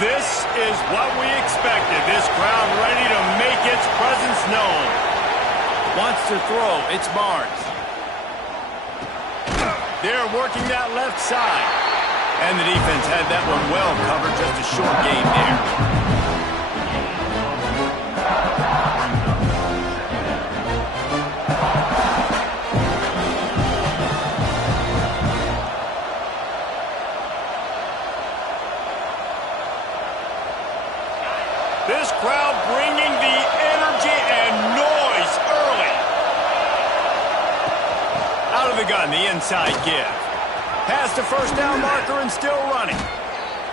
This is what we expected. This crowd ready to make its presence known. Wants to throw. It's Barnes. They're working that left side. And the defense had that one well covered. Just a short game there. This crowd bringing the energy and noise early. Out of the gun, the inside give. Past the first down marker and still running.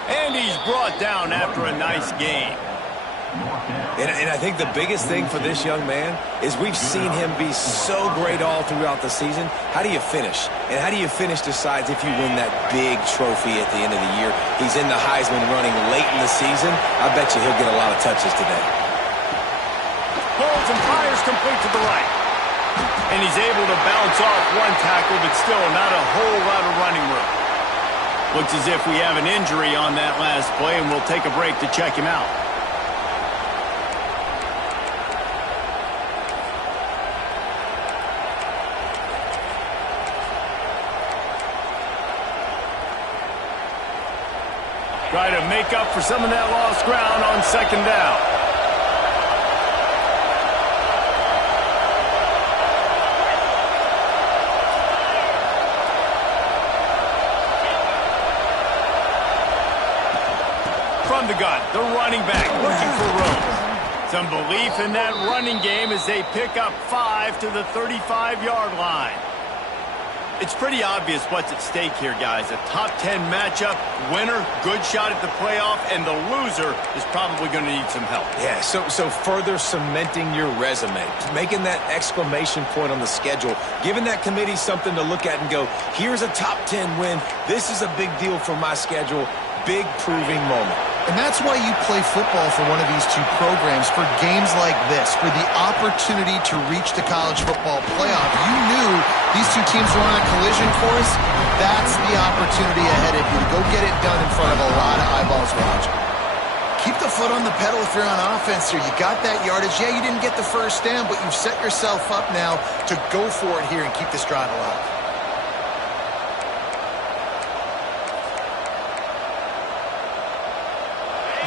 And he's brought down after a nice game. And I think the biggest thing for this young man is we've seen him be so great all throughout the season. How do you finish? And how do you finish decides if you win that big trophy at the end of the year. He's in the Heisman running late in the season. I bet you he'll get a lot of touches today. Pulls and fires complete to the right. And he's able to bounce off one tackle, but still not a whole lot of running room. Looks as if we have an injury on that last play, and we'll take a break to check him out. Try to make up for some of that lost ground on second down. From the gun, the running back looking for room. Some belief in that running game as they pick up 5 to the 35-yard line. It's pretty obvious what's at stake here, guys. A top 10 matchup, winner, good shot at the playoff, and the loser is probably going to need some help. Yeah, so further cementing your resume, making that exclamation point on the schedule, giving that committee something to look at and go, here's a top 10 win. This is a big deal for my schedule. Big proving moment. And that's why you play football for one of these two programs, for games like this, for the opportunity to reach the college football playoff. You knew these two teams were on a collision course. That's the opportunity ahead of you to go get it done in front of a lot of eyeballs watching. Keep the foot on the pedal if you're on offense here. You got that yardage. Yeah, you didn't get the first down, but you've set yourself up now to go for it here and keep this drive alive.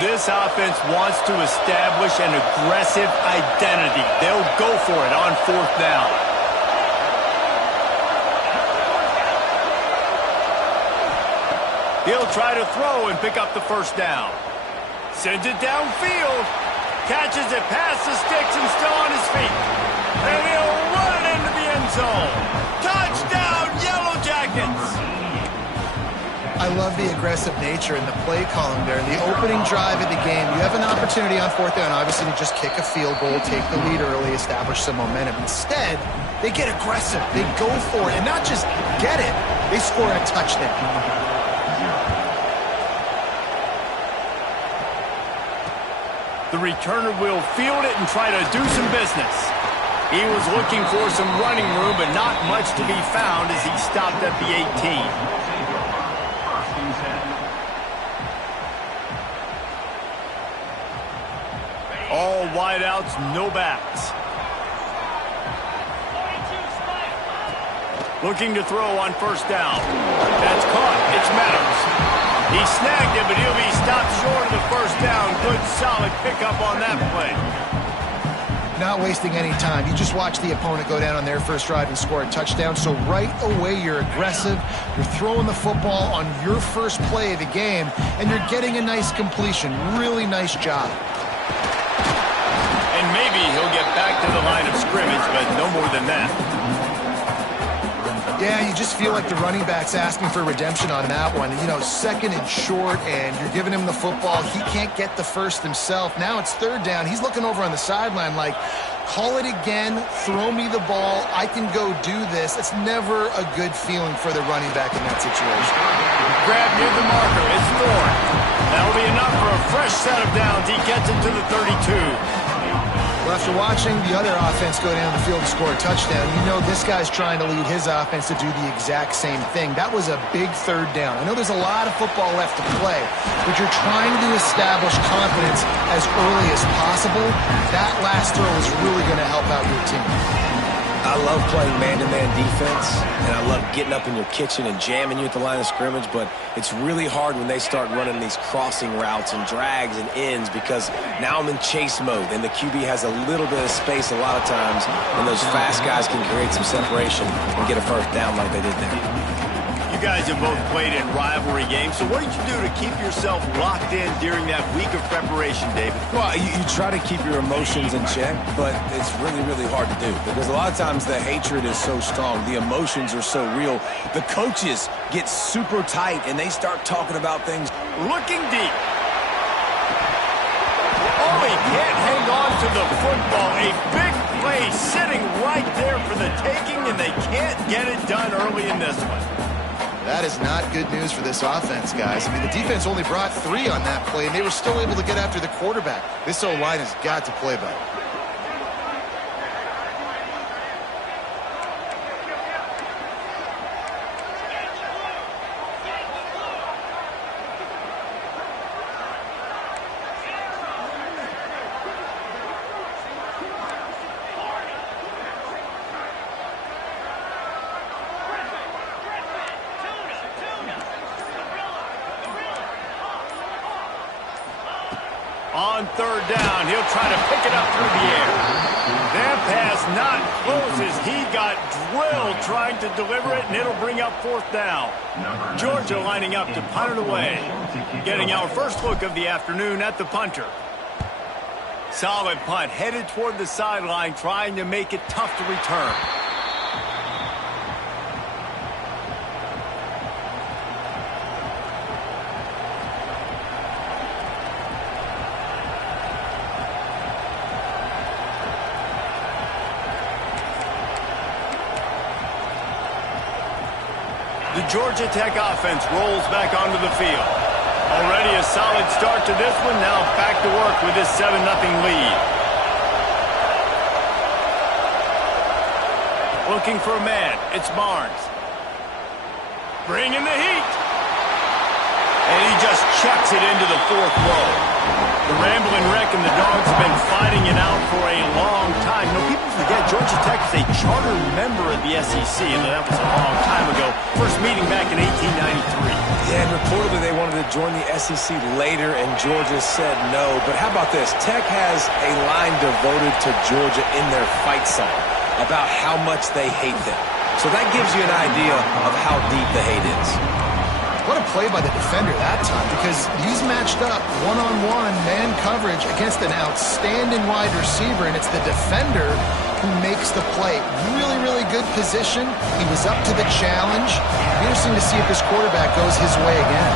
This offense wants to establish an aggressive identity. They'll go for it on fourth down. He'll try to throw and pick up the first down. Sends it downfield. Catches it past the sticks and still on his feet. And he'll run it into the end zone. Touchdown, Yellow Jackets! I love the aggressive nature in the play column there. The opening drive of the game, you have an opportunity on fourth down, obviously, to just kick a field goal, take the lead early, establish some momentum. Instead, they get aggressive. They go for it. And not just get it, they score a touchdown. The returner will field it and try to do some business. He was looking for some running room, but not much to be found as he stopped at the 18. All wideouts, no backs. Looking to throw on first down. That's caught. It's Meadows. He snagged it, but he'll be stopped short of the first down. Good, solid pickup on that play. Not wasting any time. You just watch the opponent go down on their first drive and score a touchdown. So right away, you're aggressive. You're throwing the football on your first play of the game, and you're getting a nice completion. Really nice job. And maybe he'll get back to the line of scrimmage, but no more than that. Yeah, you just feel like the running back's asking for redemption on that one. You know, second and short, and you're giving him the football. He can't get the first himself. Now it's third down. He's looking over on the sideline like, call it again, throw me the ball, I can go do this. It's never a good feeling for the running back in that situation. Grab near the marker. It's Thorne. That'll be enough for a fresh set of downs. He gets it to the 32. Well, after watching the other offense go down the field to score a touchdown, you know this guy's trying to lead his offense to do the exact same thing. That was a big third down. I know there's a lot of football left to play, but you're trying to establish confidence as early as possible. That last throw is really going to help out your team. I love playing man-to-man defense, and I love getting up in your kitchen and jamming you at the line of scrimmage, but it's really hard when they start running these crossing routes and drags and ends because now I'm in chase mode, and the QB has a little bit of space a lot of times, and those fast guys can create some separation and get a first down like they did there. You guys have both played in rivalry games, so what did you do to keep yourself locked in during that week of preparation, David? Well, you try to keep your emotions in check, but it's really, really hard to do because a lot of times the hatred is so strong, the emotions are so real, the coaches get super tight and they start talking about things. Looking deep. Oh, he can't hang on to the football. A big play sitting right there for the taking, and they can't get it done early in this one. That is not good news for this offense, guys. I mean, the defense only brought 3 on that play, and they were still able to get after the quarterback. This O-line has got to play better. On third down, he'll try to pick it up through the air. That pass not close as he got drilled trying to deliver it, and it'll bring up fourth down. Georgia lining up to punt it away. Getting our first look of the afternoon at the punter. Solid punt, headed toward the sideline, trying to make it tough to return. The Georgia Tech offense rolls back onto the field. Already a solid start to this one. Now back to work with this 7-0 lead. Looking for a man. It's Barnes. Bringing the heat. And he just chucks it into the fourth row. The Rambling Wreck and the Dogs have been fighting it out for a long time. You know, people forget Georgia Tech is a charter member of the SEC, and that was a long time ago. First meeting back in 1893. Yeah, and reportedly they wanted to join the SEC later, and Georgia said no. But how about this? Tech has a line devoted to Georgia in their fight song about how much they hate them. So that gives you an idea of how deep the hate is. What a play by the defender that time, because he's matched up one-on-one man coverage against an outstanding wide receiver, and it's the defender who makes the play. Really, really good position. He was up to the challenge. Interesting to see if this quarterback goes his way again.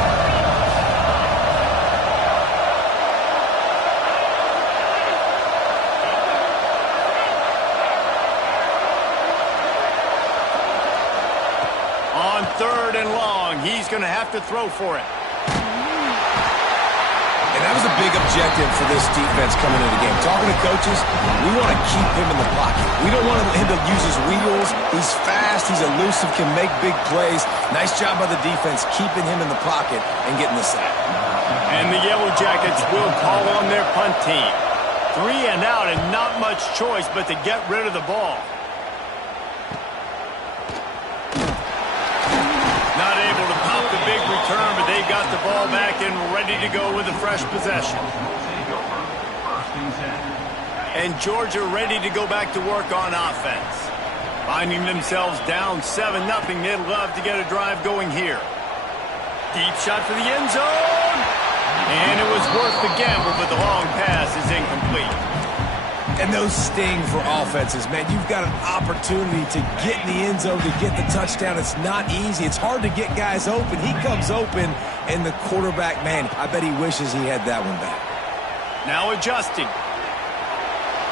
On third and long, he's going to have to throw for it. And that was a big objective for this defense coming into the game. Talking to coaches, we want to keep him in the pocket. We don't want him to use his wheels. He's fast, he's elusive, can make big plays. Nice job by the defense keeping him in the pocket and getting the sack. And the Yellow Jackets will call on their punt team. 3 and out and not much choice but to get rid of the ball. Not able to pop the big return, but they've got the ball back and ready to go with a fresh possession. And Georgia ready to go back to work on offense. Finding themselves down 7-0, they'd love to get a drive going here. Deep shot for the end zone. And it was worth the gamble, but the long pass is incomplete. And those sting for offenses, man. You've got an opportunity to get in the end zone, to get the touchdown. It's not easy. It's hard to get guys open. He comes open, and the quarterback, man, I bet he wishes he had that one back. Now adjusting.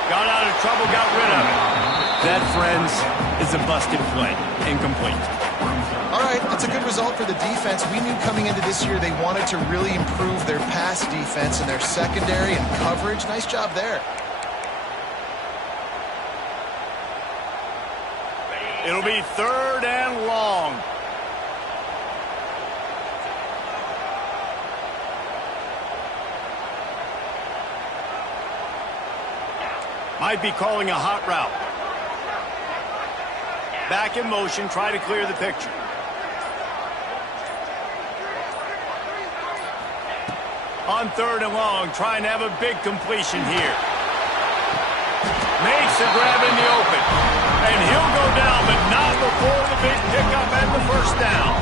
Got out of trouble, got rid of it. That, friends, is a busted play. Incomplete. All right, that's a good result for the defense. We knew coming into this year they wanted to really improve their pass defense and their secondary and coverage. Nice job there. It'll be 3rd and long. Might be calling a hot route. Back in motion, try to clear the picture. On 3rd and long, trying to have a big completion here. Makes a grab in the open. And he'll go down, but not before the big pickup and the 1st down.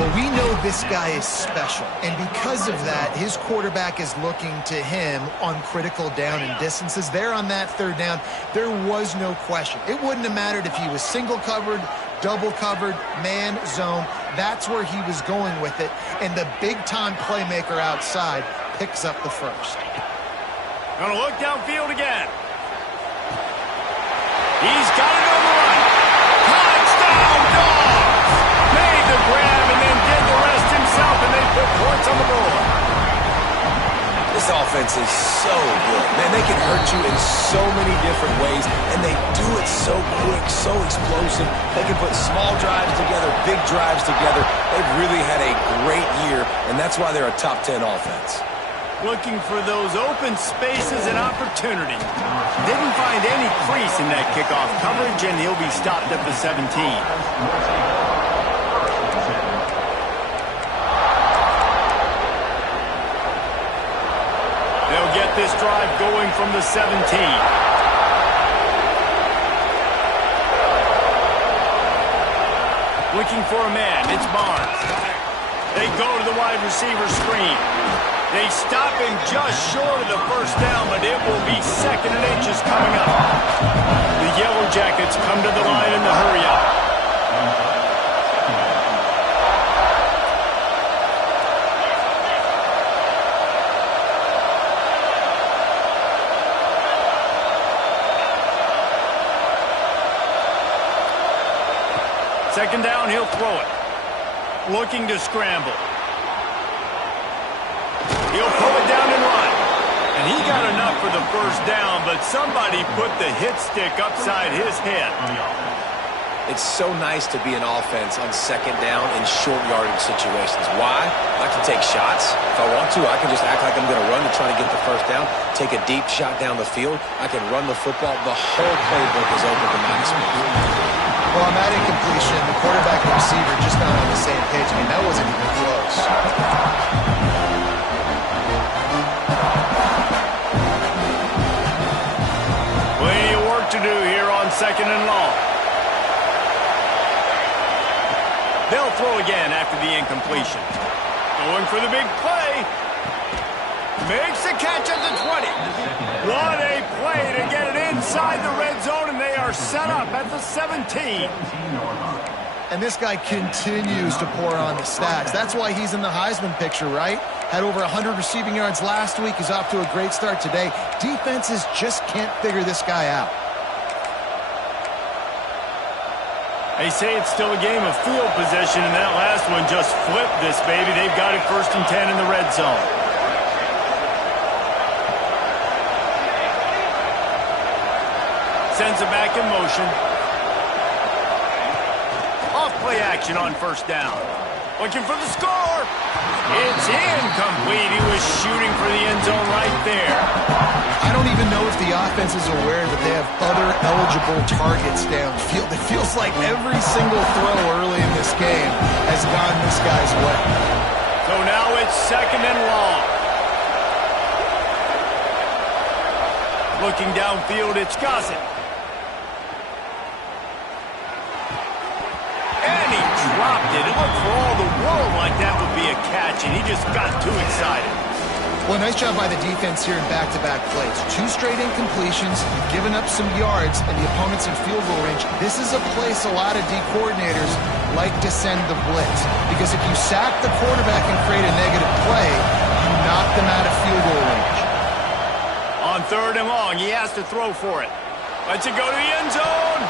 Well, we know this guy is special, and because of that, his quarterback is looking to him on critical down and distances. There on that 3rd down, there was no question. It wouldn't have mattered if he was single covered, double covered, man, zone. That's where he was going with it, and the big-time playmaker outside picks up the 1st. Gonna look downfield again. He's got it on the run. Touchdown, Dogs! Made the grab and then did the rest himself, and they put points on the board. This offense is so good. Man, they can hurt you in so many different ways, and they do it so quick, so explosive. They can put small drives together, big drives together. They've really had a great year, and that's why they're a top 10 offense. Looking for those open spaces and opportunity. Didn't find any crease in that kickoff coverage, and he'll be stopped at the 17. They'll get this drive going from the 17. Looking for a man. It's Barnes. They go to the wide receiver screen. They stop him just short of the 1st down, but it will be 2nd and inches coming up. The Yellow Jackets come to the line in the hurry-up. Second down, he'll throw it. Looking to scramble. He'll pull it down and run. And he got enough for the 1st down, but somebody put the hit stick upside his head. It's so nice to be an offense on 2nd down in short yardage situations. Why? I can take shots. If I want to, I can just act like I'm going to run to try to get the 1st down, take a deep shot down the field. I can run the football. The whole playbook is open to my disposal. Well, on that incompletion, the quarterback and receiver just not on the same page. I mean, that wasn't even close. Plenty of work to do here on 2nd and long. They'll throw again after the incompletion. Going for the big play. Makes the catch at the 20. What a play to get it inside the red zone, and they are set up at the 17. And this guy continues to pour on the stats. That's why he's in the Heisman picture, right? Had over 100 receiving yards last week. He's off to a great start today. Defenses just can't figure this guy out. They say it's still a game of field possession, and that last one just flipped this baby. They've got it 1st and 10 in the red zone. Sends it back in motion. Off play action on 1st down. Looking for the score. It's incomplete. He was shooting for the end zone right there. I don't even know if the offense is aware that they have other eligible targets downfield. It feels like every single throw early in this game has gone this guy's way. So now it's 2nd and long. Looking downfield, it's Gossett. And he dropped it. It looked for all the world like that would be a catch, and he just got too excited. Well, nice job by the defense here in back-to-back plays. 2 straight incompletions, giving up some yards, and the opponent's in field goal range. This is a place a lot of D coordinators like to send the blitz, because if you sack the quarterback and create a negative play, you knock them out of field goal range. On 3rd and long, he has to throw for it. Lets it go to the end zone.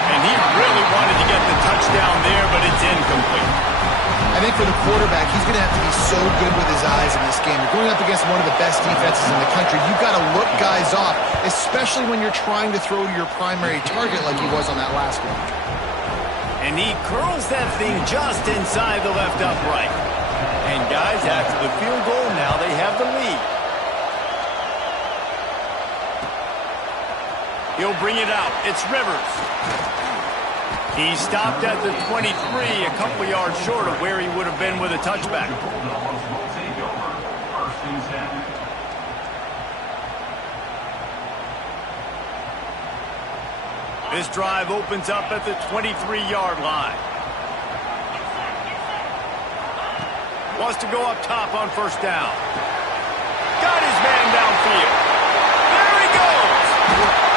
And he really wanted to get the touchdown there, but it's incomplete. I think for the quarterback, he's going to have to be so good with his eyes in this game. You're going up against one of the best defenses in the country. You've got to look guys off, especially when you're trying to throw to your primary target like he was on that last one. And he curls that thing just inside the left upright. And guys, after the field goal, now they have the lead. He'll bring it out. It's Rivers. He stopped at the 23, a couple yards short of where he would have been with a touchback. This drive opens up at the 23-yard line. Wants to go up top on first down. Got his man downfield. There he goes.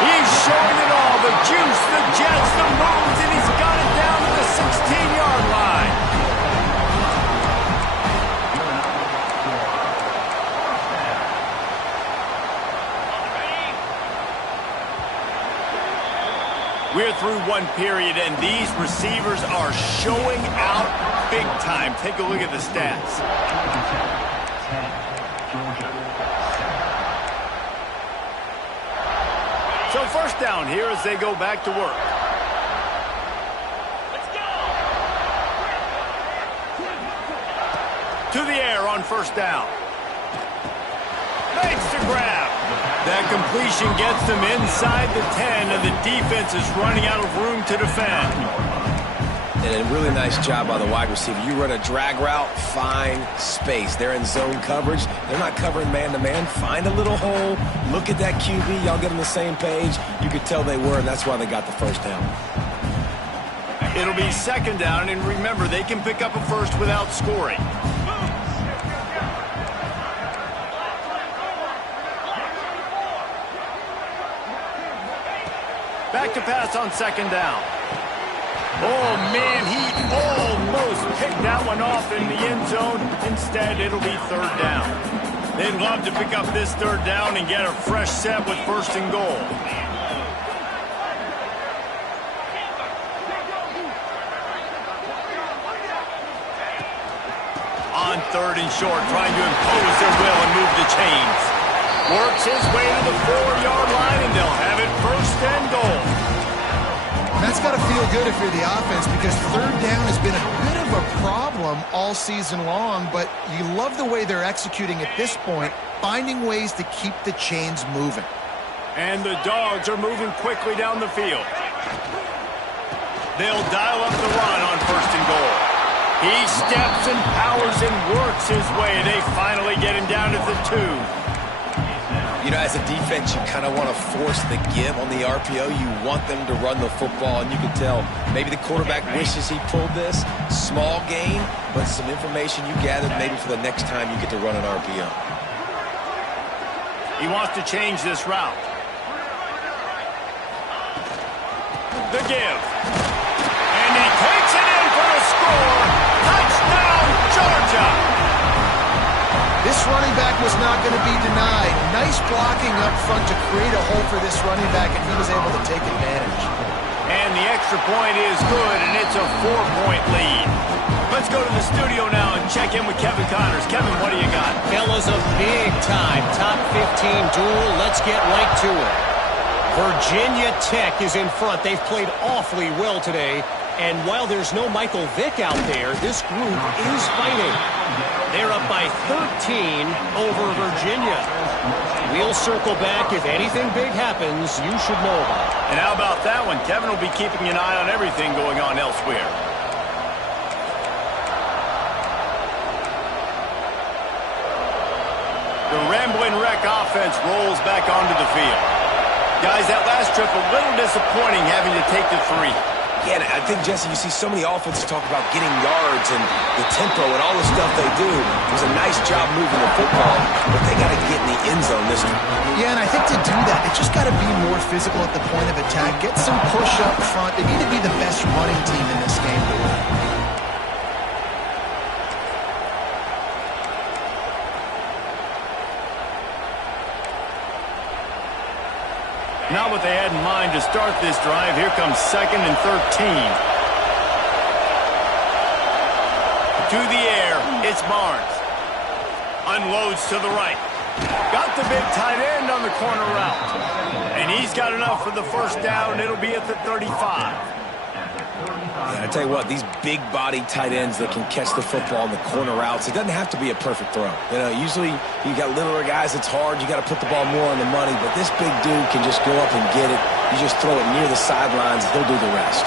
He's showing it all. The juice, the jets, the moves, and he's got it down to the 16-yard line. We're through one period, and these receivers are showing out big time. Take a look at the stats. So first down here as they go back to work. Let's go! To the air on first down. Makes the grab. That completion gets them inside the 10, and the defense is running out of room to defend. And a really nice job by the wide receiver. You run a drag route, find space. They're in zone coverage. They're not covering man-to-man. Find a little hole. Look at that QB. Y'all get on the same page. You could tell they were, and that's why they got the first down. It'll be second down, and remember, they can pick up a first without scoring. Back to pass on second down. Oh, man, he almost picked that one off in the end zone. Instead, it'll be third down. They'd love to pick up this third down and get a fresh set with first and goal. On third and short, trying to impose their will and move the chains. Works his way to the 4-yard line, and they'll have it first and goal. That's got to feel good if you're the offense, because third down has been a bit of a problem all season long, but you love the way they're executing at this point, finding ways to keep the chains moving. And the Dogs are moving quickly down the field. They'll dial up the run on first and goal. He steps and powers and works his way. They finally get him down to the 2. You know, as a defense, you kind of want to force the give on the RPO. You want them to run the football, and you can tell maybe the quarterback wishes he pulled this. Small gain, but some information you gathered maybe for the next time you get to run an RPO. He wants to change this route. The give. And he takes it in for a score. Touchdown, Georgia! This running back was not going to be denied. Nice blocking up front to create a hole for this running back, and he was able to take advantage. And the extra point is good, and it's a 4-point lead. Let's go to the studio now and check in with Kevin Connors. Kevin, what do you got? Fellas, a big-time top 15 duel. Let's get right to it. Virginia Tech is in front. They've played awfully well today. And while there's no Michael Vick out there, this group is fighting. They're up by 13 over Virginia. We'll circle back. If anything big happens, you should know about it. And how about that one? Kevin will be keeping an eye on everything going on elsewhere. The Ramblin' Wreck offense rolls back onto the field. Guys, that last trip, a little disappointing having to take the 3. Yeah, and I think, Jesse, you see so many offenses talk about getting yards and the tempo and all the stuff they do. It was a nice job moving the football, but they got to get in the end zone this time. Yeah, and I think to do that, they just got to be more physical at the point of attack. Get some push up front. They need to be the best running team in this game to win. Not what they had in mind to start this drive. Here comes 2nd and 13. to the air. It's Barnes. Unloads to the right. Got the big tight end on the corner route. And he's got enough for the first down. It'll be at the 35. Yeah, I tell you what, these big-bodied tight ends that can catch the football in the corner routes, it doesn't have to be a perfect throw. You know, usually you got littler guys, it's hard. You got to put the ball more on the money. But this big dude can just go up and get it. You just throw it near the sidelines, he'll do the rest.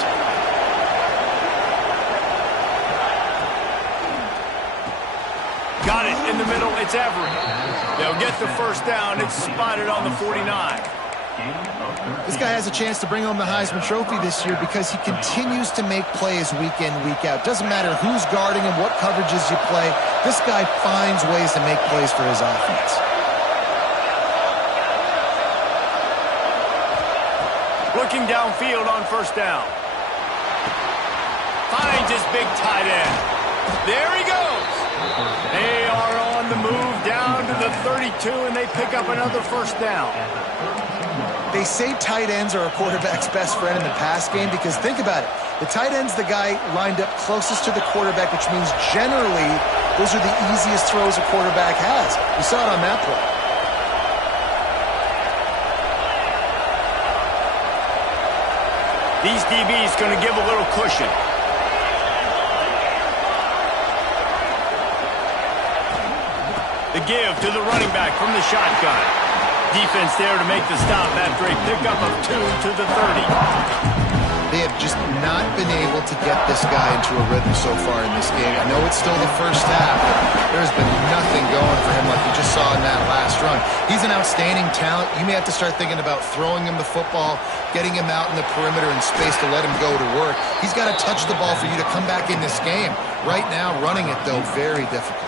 Got it in the middle. It's Everett. They'll get the first down. It's spotted on the 49. This guy has a chance to bring home the Heisman Trophy this year because he continues to make plays week in, week out. Doesn't matter who's guarding him, what coverages you play. This guy finds ways to make plays for his offense. Looking downfield on first down. Finds his big tight end. There he goes. They are on the move down to the 32, and they pick up another first down. They say tight ends are a quarterback's best friend in the pass game because think about it. The tight end's the guy lined up closest to the quarterback, which means generally those are the easiest throws a quarterback has. We saw it on that play. These DBs going to give a little cushion. The give to the running back from the shotgun. Defense there to make the stop after a pickup of 2 to the 30. They have just not been able to get this guy into a rhythm so far in this game. I know it's still the first half, but there's been nothing going for him like we just saw in that last run. He's an outstanding talent. You may have to start thinking about throwing him the football, getting him out in the perimeter in space to let him go to work. He's got to touch the ball for you to come back in this game. Right now, running it, though, very difficult.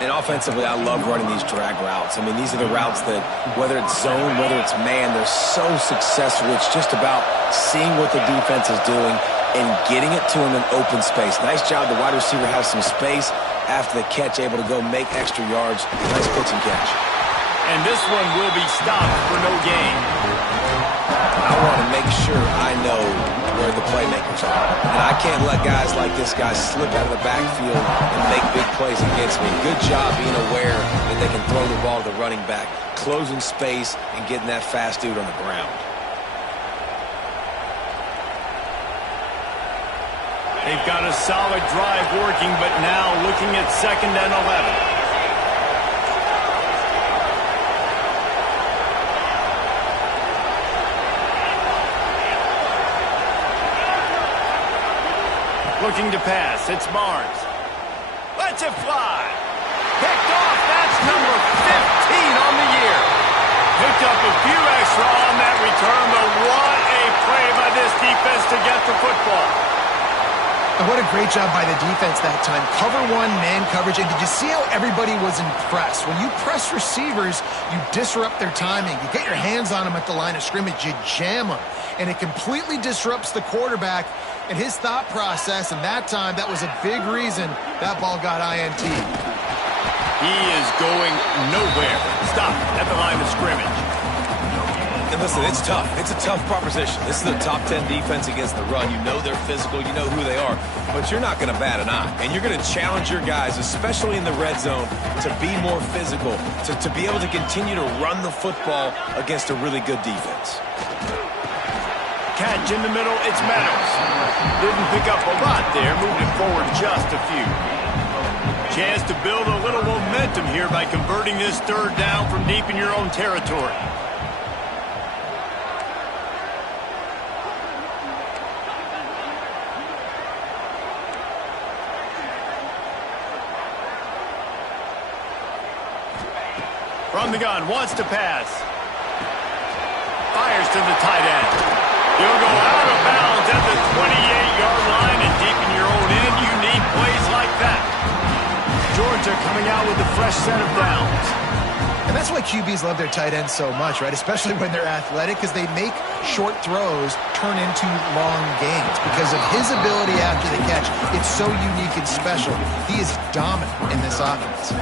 And offensively, I love running these drag routes. I mean, these are the routes that, whether it's zone, whether it's man, they're so successful. It's just about seeing what the defense is doing and getting it to him in open space. Nice job. The wide receiver has some space after the catch, able to go make extra yards. Nice pitch and catch. And this one will be stopped for no gain. I want to make sure I know where the playmakers are. And I can't let guys like this guy slip out of the backfield and make big plays against me. Good job being aware that they can throw the ball to the running back, closing space, and getting that fast dude on the ground. They've got a solid drive working, but now looking at 2nd and 11. Looking to pass. It's Barnes. Lets it fly. Picked off. That's number 15 on the year. Picked up a few extra on that return, but what a play by this defense to get the football. And what a great job by the defense that time. Cover one, man coverage. And did you see how everybody was impressed? When you press receivers, you disrupt their timing. You get your hands on them at the line of scrimmage. You jam them. And it completely disrupts the quarterback and his thought process. And that time, that was a big reason that ball got INT. He is going nowhere. Stop at the line of scrimmage. And listen, it's tough. It's a tough proposition. This is a top 10 defense against the run. You know they're physical. You know who they are. But you're not going to bat an eye. And you're going to challenge your guys, especially in the red zone, to be more physical, to be able to continue to run the football against a really good defense. Catch in the middle. It's Meadows. Didn't pick up a lot there. Moved it forward just a few. Chance to build a little momentum here by converting this 3rd down from deep in your own territory. From the gun, wants to pass. Fires to the tight end. He'll go out of bounds at the 28-yard line, and deep in your own end, you need plays like that. Georgia coming out with a fresh set of downs. And that's why QBs love their tight ends so much, right? Especially when they're athletic, because they make short throws turn into long gains. Because of his ability after the catch, it's so unique and special. He is dominant in this offense.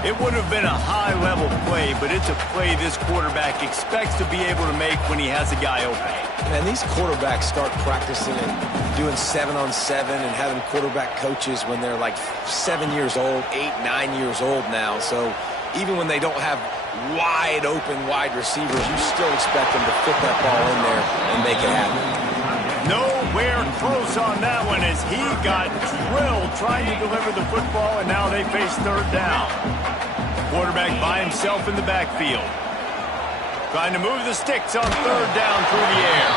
It would have been a high-level play, but it's a play this quarterback expects to be able to make when he has a guy open. Man, these quarterbacks start practicing and doing 7-on-7 and having quarterback coaches when they're like 7 years old, 8, 9 years old now. So even when they don't have wide receivers, you still expect them to fit that ball in there and make it happen. Nowhere close on that one as he got drilled trying to deliver the football, and now they face third down. Quarterback by himself in the backfield. Trying to move the sticks on third down through the air.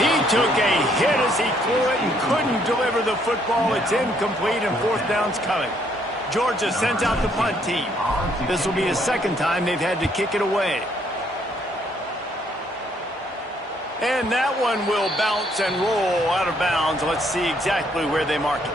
He took a hit as he threw it and couldn't deliver the football. It's incomplete and fourth down's coming. Georgia sends out the punt team. This will be the second time they've had to kick it away. And that one will bounce and roll out of bounds. Let's see exactly where they mark it.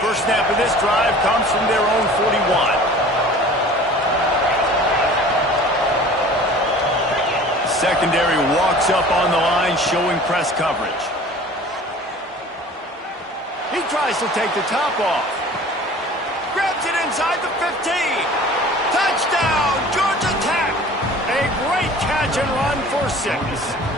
First snap of this drive comes from their own 41. Secondary walks up on the line, showing press coverage. He tries to take the top off. Grabs it inside the 15. Touchdown, Georgia Tech. A great catch and run for 6.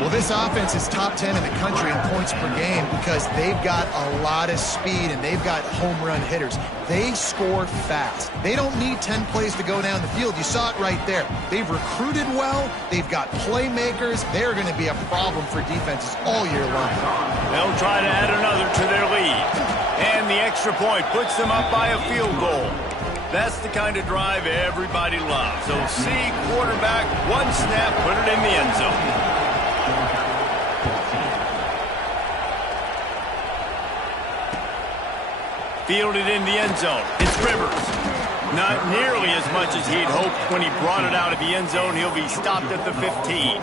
Well, this offense is top 10 in the country in points per game because they've got a lot of speed and they've got home run hitters. They score fast. They don't need 10 plays to go down the field. You saw it right there. They've recruited well. They've got playmakers. They're going to be a problem for defenses all year long. They'll try to add another to their lead. And the extra point puts them up by a field goal. That's the kind of drive everybody loves. So see quarterback, one snap, put it in the end zone. Fielded in the end zone. It's Rivers. Not nearly as much as he'd hoped when he brought it out of the end zone. He'll be stopped at the 15.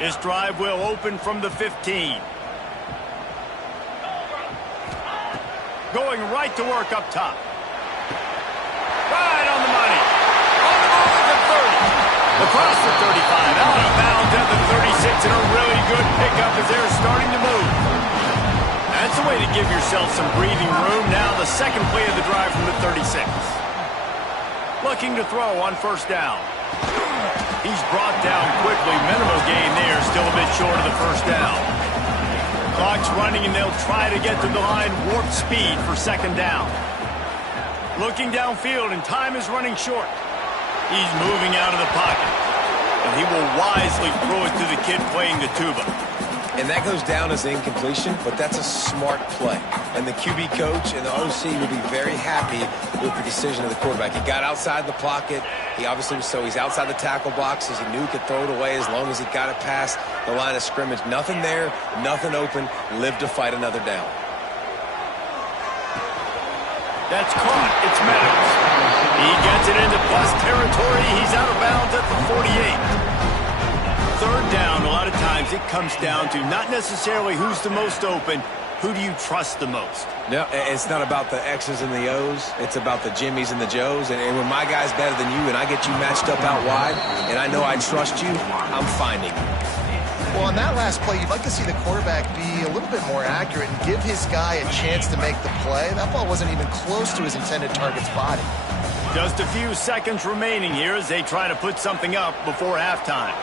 This drive will open from the 15. Going right to work up top. Right on the money. On the move at the 30. Across the 35. Out of bounds at the 36. And a really good pickup as they're starting to move. That's a way to give yourself some breathing room. Now the second play of the drive from the 36. Looking to throw on first down. He's brought down quickly. Minimal gain there. Still a bit short of the first down. Clock's running, and they'll try to get to the line. Warp speed for second down. Looking downfield, and time is running short. He's moving out of the pocket. And he will wisely throw it to the kid playing the tuba. And that goes down as an incompletion, but that's a smart play. And the QB coach and the OC will be very happy with the decision of the quarterback. He got outside the pocket. He obviously he's outside the tackle boxes. He knew he could throw it away as long as he got it past the line of scrimmage. Nothing there, nothing open. Lived to fight another down. That's caught. It's Meadows. He gets it into plus territory. He's out of bounds at the 48. Third down, a lot of times it comes down to not necessarily who's the most open, who do you trust the most? No, it's not about the X's and the O's. It's about the Jimmies and the Joes. And when my guy's better than you and I get you matched up out wide and I know I trust you, I'm finding you. Well, on that last play, you'd like to see the quarterback be a little bit more accurate and give his guy a chance to make the play. That ball wasn't even close to his intended target's body. Just a few seconds remaining here as they try to put something up before halftime.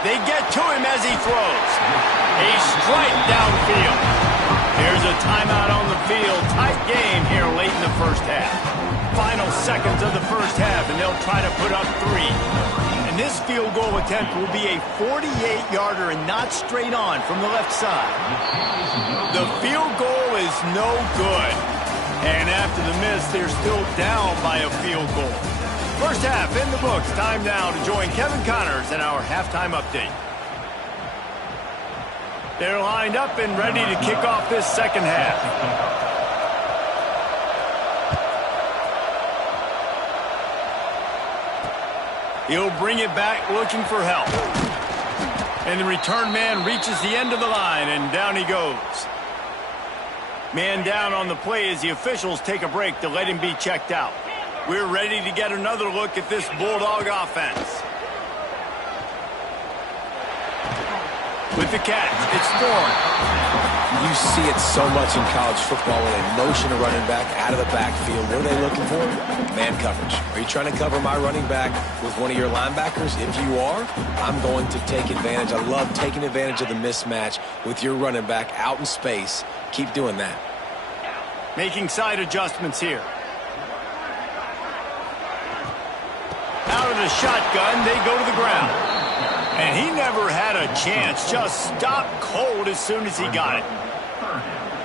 They get to him as he throws. A strike downfield. Here's a timeout on the field. Tight game here late in the first half. Final seconds of the first half, and they'll try to put up 3. And this field goal attempt will be a 48-yarder and not straight on from the left side. The field goal is no good. And after the miss, they're still down by a field goal. First half in the books. Time now to join Kevin Connors in our halftime update. They're lined up and ready to kick off this second half. He'll bring it back looking for help. And the return man reaches the end of the line, and down he goes. Man down on the play as the officials take a break to let him be checked out. We're ready to get another look at this Bulldog offense. With the catch, it's Thorne. You see it so much in college football when they motion a running back out of the backfield. What are they looking for? Man coverage. Are you trying to cover my running back with one of your linebackers? If you are, I'm going to take advantage. I love taking advantage of the mismatch with your running back out in space. Keep doing that. Making side adjustments here. Out of the shotgun, they go to the ground. And he never had a chance, just stopped cold as soon as he got it.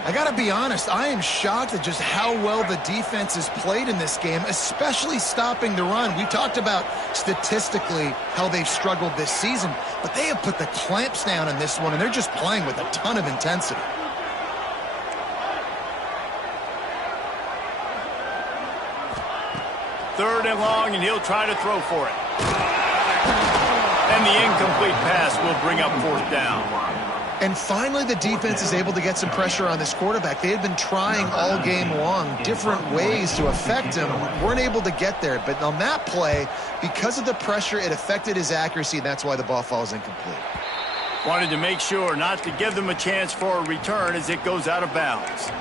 I got to be honest, I am shocked at just how well the defense has played in this game, especially stopping the run. We talked about statistically how they've struggled this season, but they have put the clamps down in this one, and they're just playing with a ton of intensity. Third and long, and he'll try to throw for it. And the incomplete pass will bring up fourth down. And finally, the defense is able to get some pressure on this quarterback. They had been trying all game long different ways to affect him. Weren't able to get there. But on that play, because of the pressure, it affected his accuracy. And that's why the ball falls incomplete. Wanted to make sure not to give them a chance for a return as it goes out of bounds.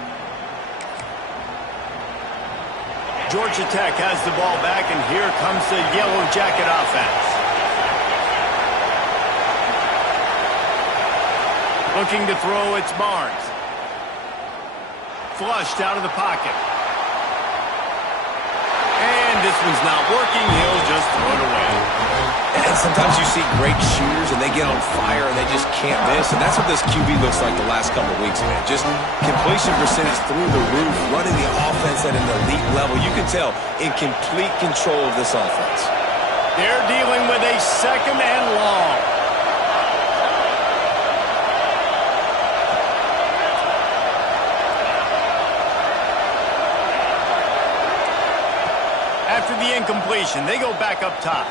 Georgia Tech has the ball back, and here comes the Yellow Jacket offense. Looking to throw, it's Barnes. Flushed out of the pocket. And this one's not working. He'll just throw it away. And sometimes you see great shooters, and they get on fire, and they just can't miss. And that's what this QB looks like the last couple of weeks, man. Just completion percentage through the roof, running the offense at an elite level. You can tell in complete control of this offense. They're dealing with a second and long. After the incompletion, they go back up top.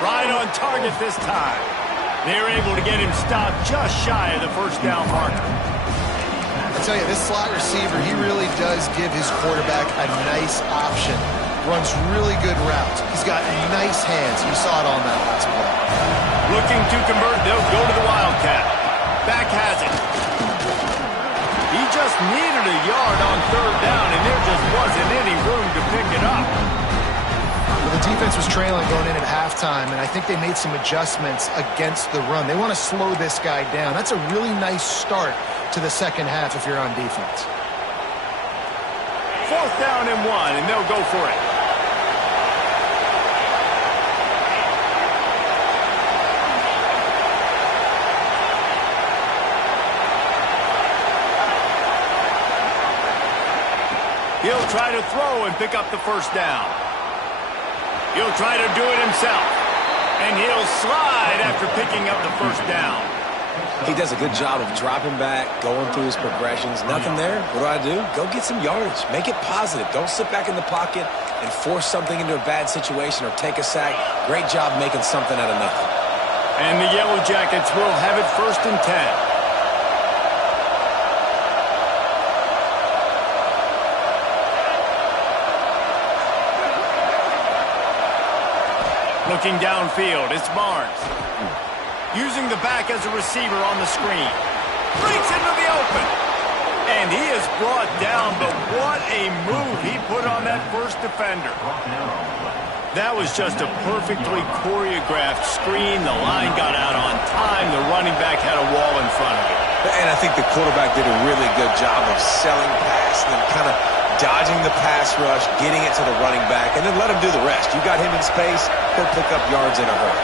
Right on target this time. They're able to get him stopped just shy of the first down marker. I tell you, this slot receiver, he really does give his quarterback a nice option. Runs really good routes. He's got nice hands. You saw it on that last play. Looking to convert, they'll go to the Wildcat. Back has it. He just needed a yard on third down, and there just wasn't any room to pick it up. Well, the defense was trailing going in at halftime, and I think they made some adjustments against the run. They want to slow this guy down. That's a really nice start to the second half if you're on defense. Fourth down and one, and they'll go for it. He'll try to throw and pick up the first down. He'll try to do it himself. And he'll slide after picking up the first down. He does a good job of dropping back, going through his progressions. Nothing there. What do? Go get some yardage. Make it positive. Don't sit back in the pocket and force something into a bad situation or take a sack. Great job making something out of nothing. And the Yellow Jackets will have it 1st and 10. Looking downfield, it's Barnes. Using the back as a receiver on the screen. Breaks into the open. And he is brought down, but what a move he put on that first defender. That was just a perfectly choreographed screen. The line got out on time. The running back had a wall in front of him. And I think the quarterback did a really good job of selling past and kind of dodging the pass rush, getting it to the running back, and then let him do the rest. You got him in space, he'll pick up yards in a hurry.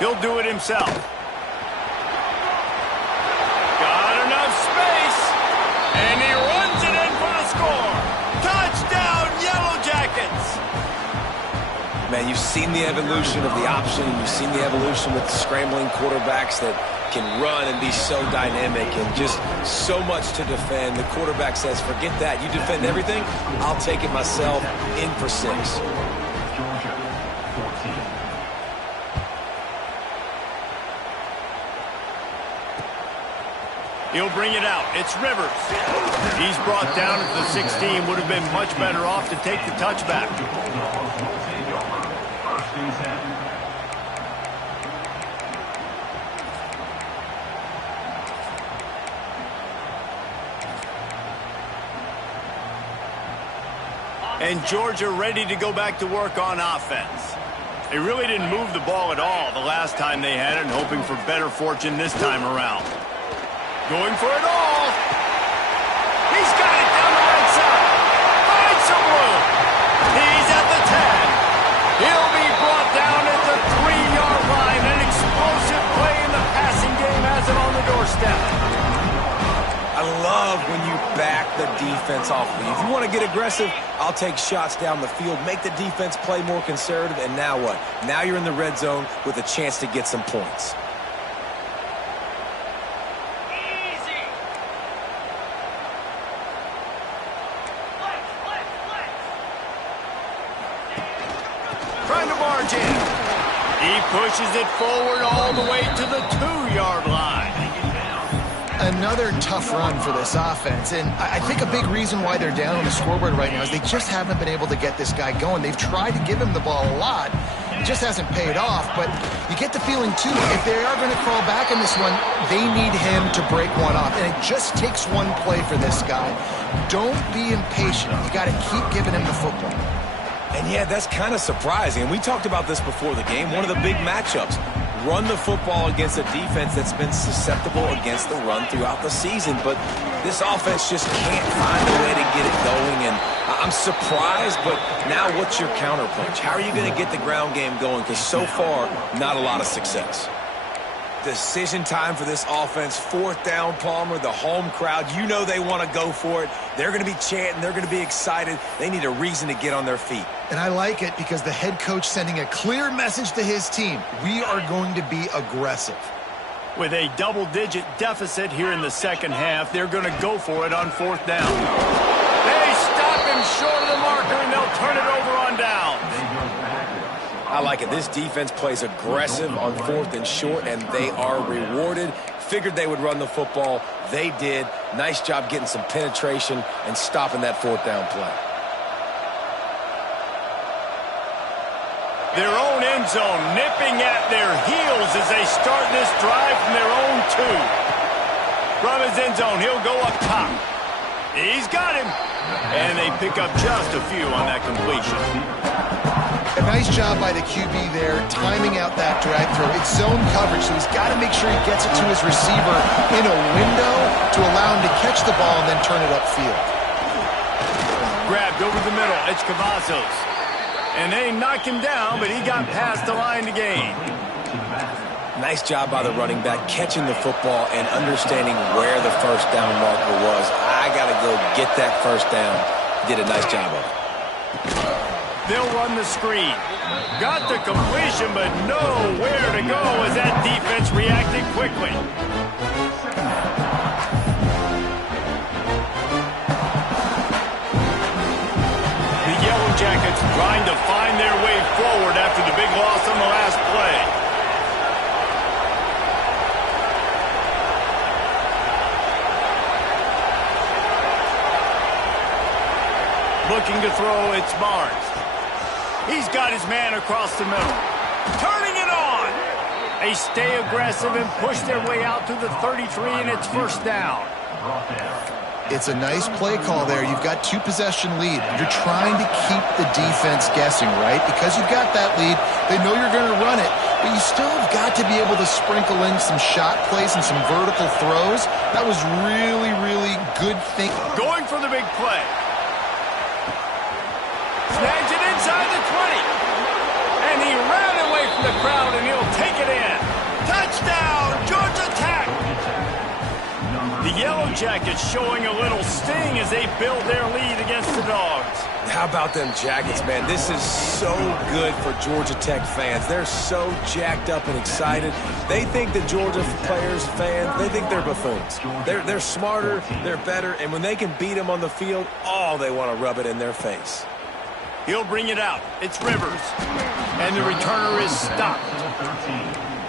He'll do it himself. Got enough space, and he runs it in for the score. Man, you've seen the evolution of the option. You've seen the evolution with scrambling quarterbacks that can run and be so dynamic and just so much to defend. The quarterback says, forget that. You defend everything, I'll take it myself, in for 6. He'll bring it out. It's Rivers. He's brought down at the 16. Would have been much better off to take the touchback. And Georgia ready to go back to work on offense. They really didn't move the ball at all the last time they had it, and hoping for better fortune this time around. Going for it all. He's got it down the right side. Finds some room. He's at the 10. He'll be brought down at the 3-yard line. An explosive play in the passing game has it on the doorstep. I love when you back the defense off. If you want to get aggressive, I'll take shots down the field, make the defense play more conservative, and now what? Now you're in the red zone with a chance to get some points. Trying to barge in. He pushes it forward all the way to the 2-yard line. Another tough run for this offense, and I think a big reason why they're down on the scoreboard right now is they just haven't been able to get this guy going. They've tried to give him the ball a lot. It just hasn't paid off, but you get the feeling, too, if they are going to crawl back in this one, they need him to break one off, and it just takes one play for this guy. Don't be impatient. You got to keep giving him the football. And yeah, that's kind of surprising. And we talked about this before the game. One of the big matchups. Run the football against a defense that's been susceptible against the run throughout the season. But this offense just can't find a way to get it going. And I'm surprised, but now what's your counterpunch? How are you going to get the ground game going? Because so far, not a lot of success. Decision time for this offense. 4th down, Palmer, the home crowd. You know they want to go for it. They're going to be chanting. They're going to be excited. They need a reason to get on their feet. And I like it because the head coach sending a clear message to his team. We are going to be aggressive. With a double-digit deficit here in the second half, they're going to go for it on 4th down. They stop him short of the marker, and they'll turn it over on downs. I like it. This defense plays aggressive on 4th and short, and they are rewarded. Figured they would run the football. They did. Nice job getting some penetration and stopping that 4th down play. Their own end zone nipping at their heels as they start this drive from their own 2. From his end zone, he'll go up top. He's got him. And they pick up just a few on that completion. A nice job by the QB there, timing out that drag throw. It's zone coverage, so he's got to make sure he gets it to his receiver in a window to allow him to catch the ball and then turn it upfield. Grabbed over the middle. It's Cavazos. And they knock him down, but he got past the line to gain. Nice job by the running back, catching the football and understanding where the 1st down marker was. I got to go get that 1st down. Did a nice job of it. They'll run the screen. Got the completion, but nowhere to go as that defense reacted quickly. The Yellow Jackets trying to find their way forward after the big loss on the last play. Looking to throw, it's Barnes. He's got his man across the middle. Turning it on. They stay aggressive and push their way out to the 33, and it's 1st down. It's a nice play call there. You've got 2-possession lead. You're trying to keep the defense guessing, right? Because you've got that lead, they know you're going to run it, but you still have got to be able to sprinkle in some shot plays and some vertical throws. That was really, really good thinking. Going for the big play. Snags it inside the 20. And he ran away from the crowd, and he'll take it in. Touchdown, Georgia Tech! The Yellow Jackets showing a little sting as they build their lead against the Dogs. How about them Jackets, man? This is so good for Georgia Tech fans. They're so jacked up and excited. They think the Georgia players, fans, they think they're buffoons. They're smarter, they're better, and when they can beat them on the field, they want to rub it in their face. He'll bring it out. It's Rivers. And the returner is stopped.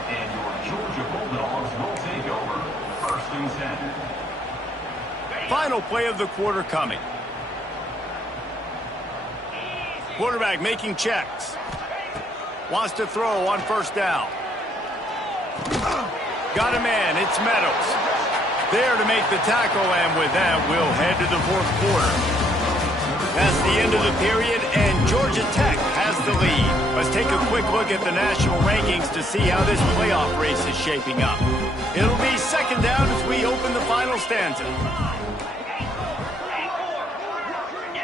And your Georgia Bulldogs will take over 1st and 10. Final play of the quarter coming. Quarterback making checks. Wants to throw on 1st down. Got a man. It's Meadows. There to make the tackle, and with that, we'll head to the 4th quarter. That's the end of the period, and Georgia Tech has the lead. Let's take a quick look at the national rankings to see how this playoff race is shaping up. It'll be 2nd down as we open the final stanza.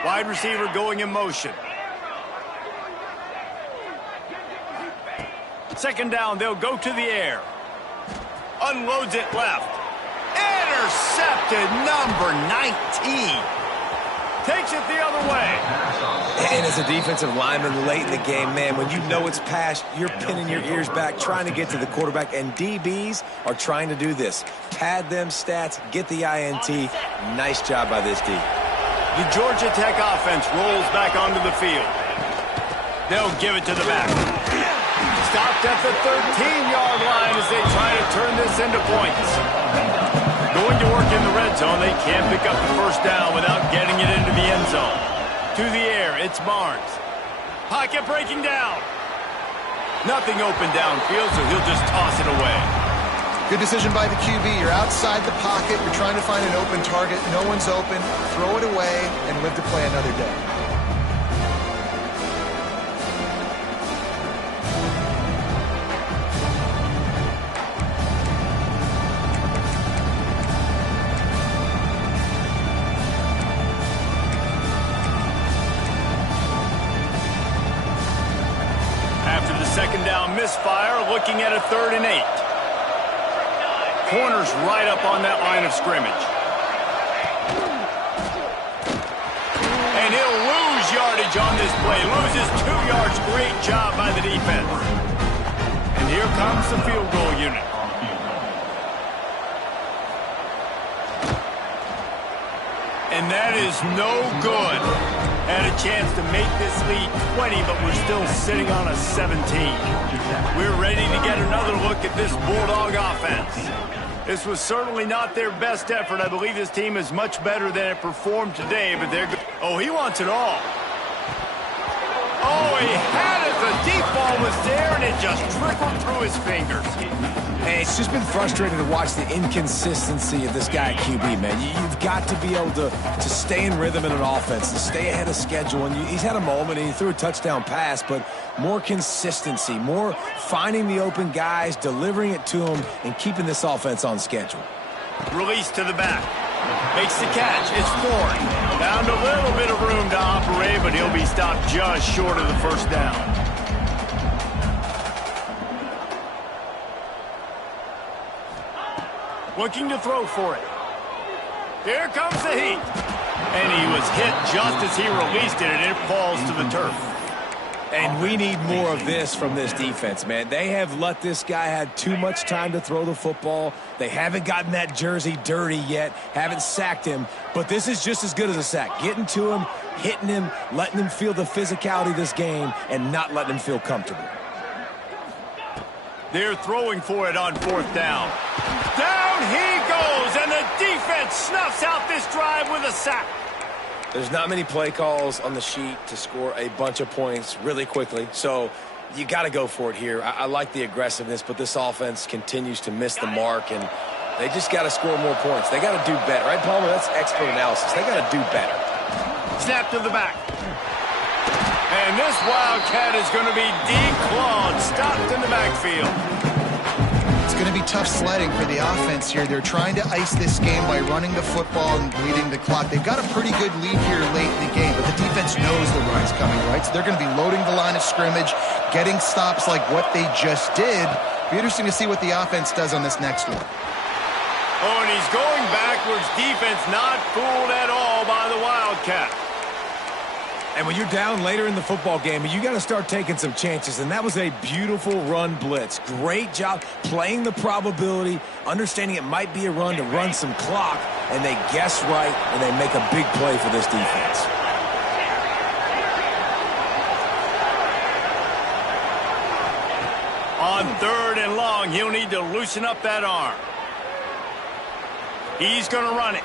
Wide receiver going in motion. 2nd down, they'll go to the air. Unloads it left. Intercepted, number 19. Takes it the other way. And as a defensive lineman late in the game, man, when you know it's past, you're pinning your ears back, trying to get to the quarterback, and DBs are trying to do this. Pad them stats, get the INT. Nice job by this D. The Georgia Tech offense rolls back onto the field. They'll give it to the back. Stopped at the 13-yard line as they try to turn this into points. Going to work in the red zone. They can't pick up the 1st down without getting it into the end zone. To the air, it's Barnes. Pocket breaking down. Nothing open downfield, so he'll just toss it away. Good decision by the QB. You're outside the pocket. You're trying to find an open target. No one's open. Throw it away and live to play another day. After the 2nd down misfire, looking at a 3rd and 8. Corner's right up on that line of scrimmage. And he'll lose yardage on this play. Loses 2 yards. Great job by the defense. And here comes the field goal unit. And that is no good. Had a chance to make this lead 20, but we're still sitting on a 17. We're ready to get another look at this Bulldog offense. This was certainly not their best effort. I believe this team is much better than it performed today, but they're good. Oh, he wants it all. Oh, he had it. The deep ball was there, and it just trickled through his fingers. Hey, it's just been frustrating to watch the inconsistency of this guy at QB, man. You've got to be able to stay in rhythm in an offense, to stay ahead of schedule. And he's had a moment, and he threw a touchdown pass, but more consistency, more finding the open guys, delivering it to them, and keeping this offense on schedule. Release to the back. Makes the catch. It's Ford. Found a little bit of room to operate, but he'll be stopped just short of the 1st down. Looking to throw for it. Here comes the heat. And he was hit just as he released it, and it falls to the turf. And we need more of this from this defense, man. They have let this guy have too much time to throw the football. They haven't gotten that jersey dirty yet, haven't sacked him. But this is just as good as a sack. Getting to him, hitting him, letting him feel the physicality of this game, and not letting him feel comfortable. They're throwing for it on 4th down. Down he goes, and the defense snuffs out this drive with a sack. There's not many play calls on the sheet to score a bunch of points really quickly, so you got to go for it here. I like the aggressiveness, but this offense continues to miss the mark, and they just got to score more points. They got to do better, right, Palmer? That's expert analysis. They got to do better. Snap to the back. And this Wildcat is going to be declawed, stopped in the backfield. It's going to be tough sledding for the offense here. They're trying to ice this game by running the football and bleeding the clock. They've got a pretty good lead here late in the game, but the defense knows the run's coming, right? So they're going to be loading the line of scrimmage, getting stops like what they just did. Be interesting to see what the offense does on this next one. Oh, and he's going backwards. Defense not fooled at all by the Wildcat. And when you're down later in the football game, you got to start taking some chances. And that was a beautiful run blitz. Great job playing the probability, understanding it might be a run to run some clock, and they guess right, and they make a big play for this defense. On 3rd and long, he'll need to loosen up that arm. He's going to run it.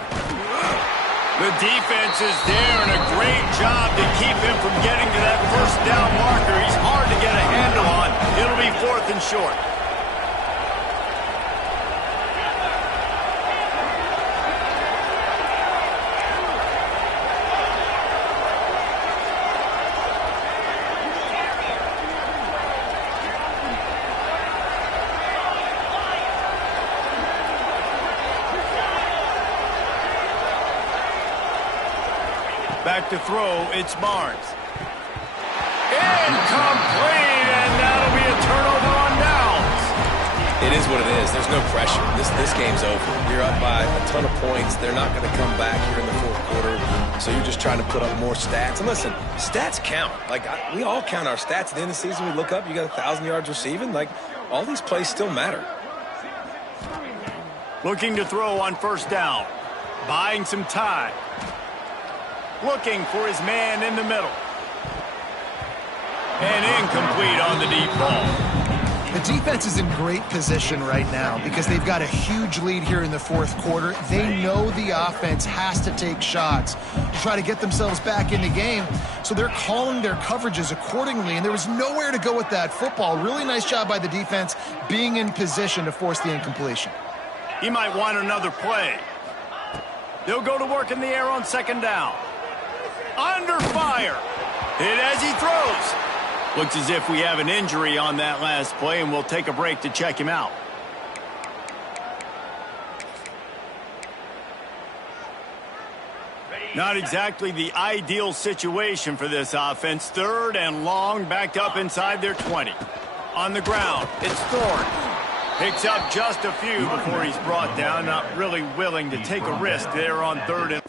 The defense is there, and a great job to keep him from getting to that first down marker. He's hard to get a handle on. It'll be 4th and short. Back to throw, it's Barnes. Incomplete, and that'll be a turnover on downs. It is what it is. There's no pressure. This game's over. You're up by a ton of points. They're not going to come back here in the 4th quarter, so you're just trying to put up more stats. And listen, stats count. Like, we all count our stats. At the end of the season, we look up, you got 1,000 yards receiving. Like, all these plays still matter. Looking to throw on 1st down. Buying some time. Looking for his man in the middle. And incomplete on the deep ball. The defense is in great position right now because they've got a huge lead here in the 4th quarter. They know the offense has to take shots to try to get themselves back in the game, so they're calling their coverages accordingly, and there was nowhere to go with that football. Really nice job by the defense being in position to force the incompletion. He might want another play. They'll go to work in the air on 2nd down. Under fire. Hit as he throws. Looks as if we have an injury on that last play, and we'll take a break to check him out. Not exactly the ideal situation for this offense. 3rd and long, backed up inside their 20. On the ground, it's Thorne. Picks up just a few before he's brought down. Not really willing to take a risk there on 3rd and...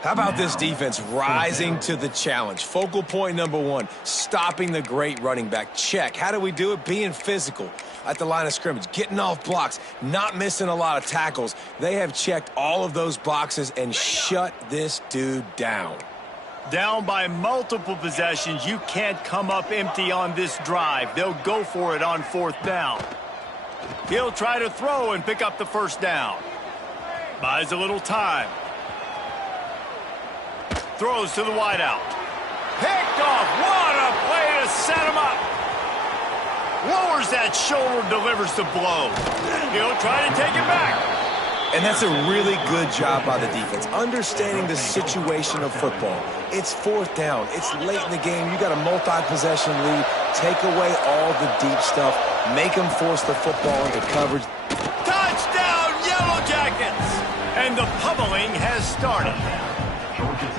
How about this defense rising to the challenge? Focal point number 1, stopping the great running back. Check. How do we do it? Being physical at the line of scrimmage, getting off blocks, not missing a lot of tackles. They have checked all of those boxes and shut this dude down. Down by multiple possessions, you can't come up empty on this drive. They'll go for it on 4th down. He'll try to throw and pick up the 1st down. Buys a little time. Throws to the wideout. Picked off. What a play to set him up. Lowers that shoulder, delivers the blow. He'll try to take it back. And that's a really good job by the defense, understanding the situation of football. It's 4th down. It's late in the game. You got a multi-possession lead. Take away all the deep stuff. Make them force the football into coverage. Touchdown, Yellow Jackets! And the pummeling has started.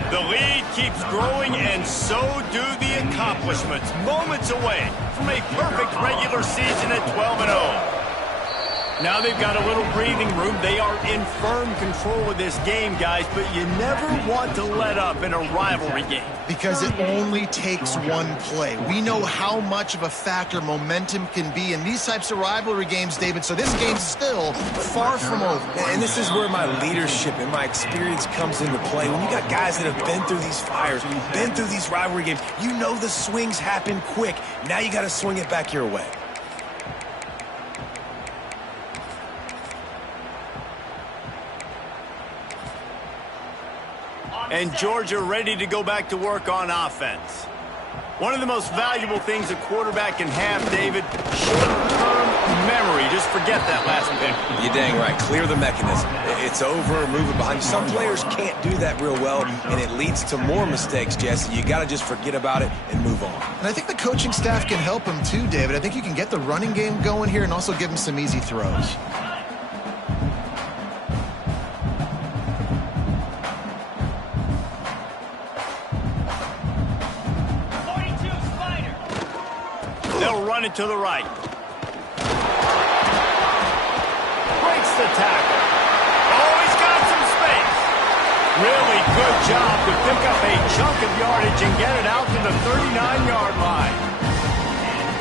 The lead keeps growing, and so do the accomplishments. Moments away from a perfect regular season at 12-0. Now they've got a little breathing room. They are in firm control of this game, guys, but you never want to let up in a rivalry game. Because it only takes one play. We know how much of a factor momentum can be in these types of rivalry games, David, so this game's still far from over. And this is where my leadership and my experience comes into play. When you got guys that have been through these fires, been through these rivalry games, you know the swings happen quick. Now you got to swing it back your way. And Georgia ready to go back to work on offense. One of the most valuable things a quarterback can have, David, short-term memory. Just forget that last pick. You're dang right. Clear the mechanism. It's over, move it behind you. Some players can't do that real well, and it leads to more mistakes, Jesse. You got to just forget about it and move on. And I think the coaching staff can help him too, David. I think you can get the running game going here and also give him some easy throws. They'll run it to the right. Breaks the tackle. Oh, he's got some space. Really good job to pick up a chunk of yardage and get it out to the 39-yard line.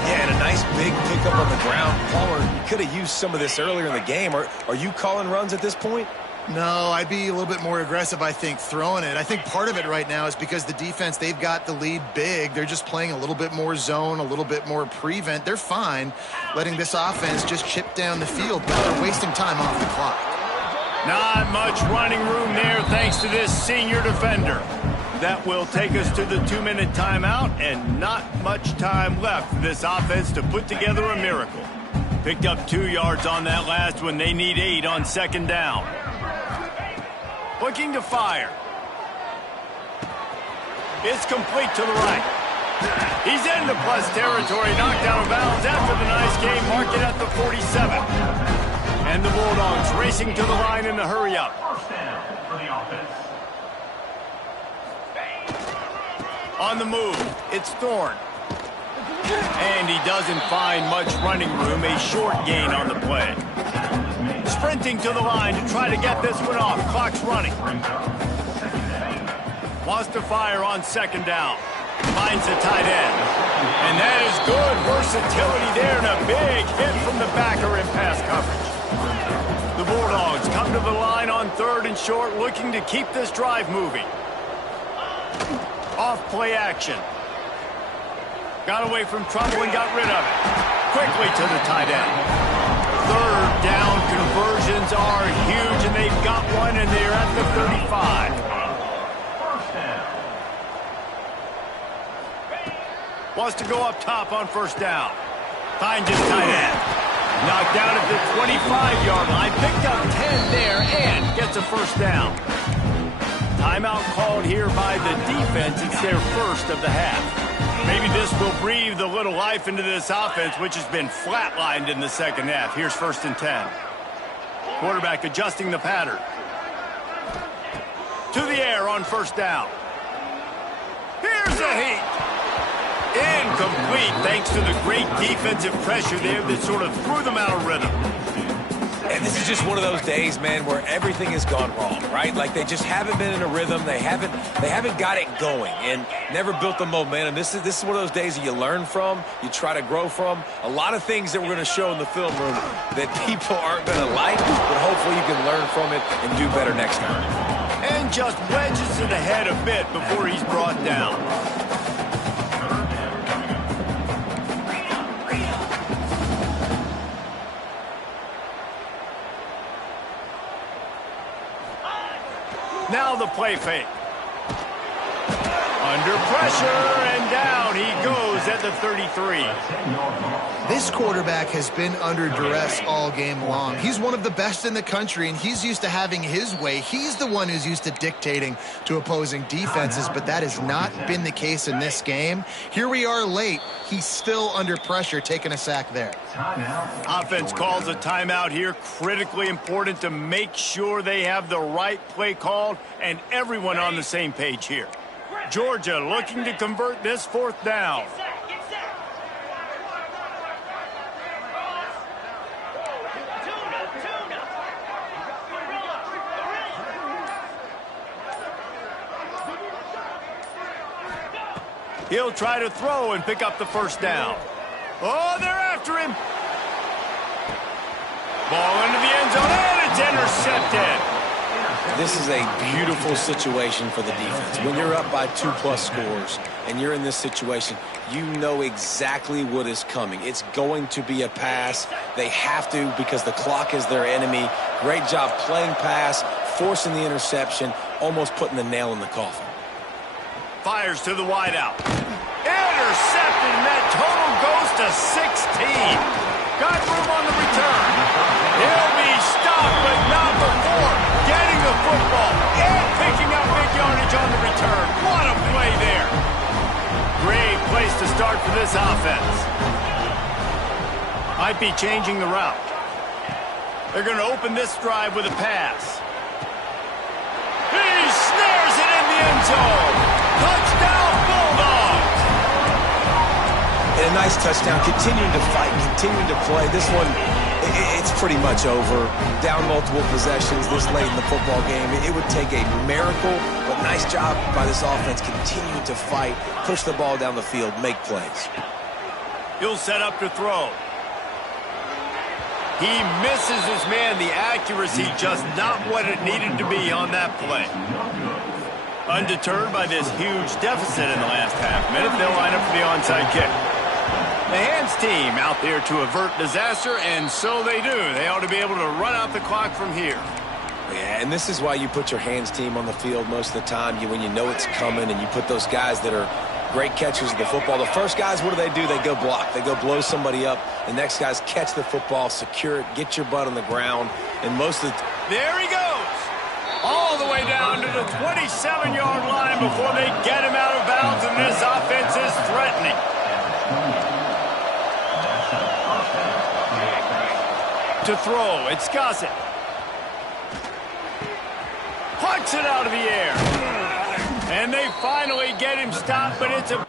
Yeah, and a nice big pickup on the ground. Palmer could have used some of this earlier in the game. Are you calling runs at this point? No, I'd be a little bit more aggressive, I think, throwing it. I think part of it right now is because the defense, they've got the lead big. They're just playing a little bit more zone, a little bit more prevent. They're fine letting this offense just chip down the field, but they're wasting time off the clock. Not much running room there thanks to this senior defender. That will take us to the 2-minute timeout, and not much time left for this offense to put together a miracle. Picked up 2 yards on that last one. They need 8 on second down. Looking to fire. It's complete to the right. He's into plus territory, knocked out of bounds after the nice game, mark it at the 47. And the Bulldogs racing to the line in the hurry-up. First down for the offense. On the move, it's Thorne. And he doesn't find much running room, a short gain on the play. Sprinting to the line to try to get this one off. Clock's running. Wants to fire on second down. Finds the tight end. And that is good versatility there and a big hit from the backer in pass coverage. The Bulldogs come to the line on 3rd and short, looking to keep this drive moving. Off play action. Got away from trouble and got rid of it. Quickly to the tight end. 3rd down conversions are huge, and they've got one, and they're at the 35. First down. Wants to go up top on first down. Finds his tight end. Knocked down at the 25-yard line. Picked up 10 there and gets a first down. Timeout called here by the defense. It's their first of the half. Maybe this will breathe a little life into this offense, which has been flatlined in the second half. Here's 1st and 10. Quarterback adjusting the pattern. To the air on first down. Here's a heat. Incomplete, thanks to the great defensive pressure there that sort of threw them out of rhythm. And this is just one of those days, man, where everything has gone wrong, right? Like they just haven't been in a rhythm. They haven't got it going and never built the momentum. This is one of those days that you learn from, you try to grow from. A lot of things that we're going to show in the film room that people aren't going to like, but hopefully you can learn from it and do better next time. And just wedges it ahead a bit before he's brought down. Now the play fake. Under pressure, and down he goes at the 33. This quarterback has been under duress all game long. He's one of the best in the country, and he's used to having his way. He's the one who's used to dictating to opposing defenses, but that has not been the case in this game. Here we are late. He's still under pressure, taking a sack there. Offense calls a timeout here. Critically important to make sure they have the right play called and everyone on the same page here. Georgia looking to convert this 4th down. He'll try to throw and pick up the first down. Oh, they're after him. Ball into the end zone, and it's intercepted. This is a beautiful situation for the defense. When you're up by 2+ scores and you're in this situation, you know exactly what is coming. It's going to be a pass. They have to because the clock is their enemy. Great job playing pass, forcing the interception, almost putting the nail in the coffin. Fires to the wideout. Intercepted, and that total goes to 16. Got room on the return. He'll be stopped, but not before getting the football and picking up big yardage on the return. What a play there. Great place to start for this offense. Might be changing the route. They're going to open this drive with a pass. He snares it in the end zone. Touchdown, Bulldogs. And a nice touchdown, continuing to fight, continuing to play. This one, it's pretty much over. Down multiple possessions this late in the football game. It would take a miracle, but nice job by this offense continuing to fight, push the ball down the field, make plays. He'll set up to throw. He misses his man. The accuracy just not what it needed to be on that play. Undeterred by this huge deficit in the last half minute, they'll line up for the onside kick. The hands team out there to avert disaster, and so they do. They ought to be able to run out the clock from here. Yeah, and this is why you put your hands team on the field most of the time. When you know it's coming, and you put those guys that are great catchers of the football. The first guys, what do? They go block. They go blow somebody up. The next guys catch the football, secure it, get your butt on the ground. And most of the... There he goes. All the way down to the 27-yard line before they get him out of bounds, and this offense is threatening. To throw, it's Gossett. Punts it out of the air. And they finally get him stopped, but it's a...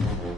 it.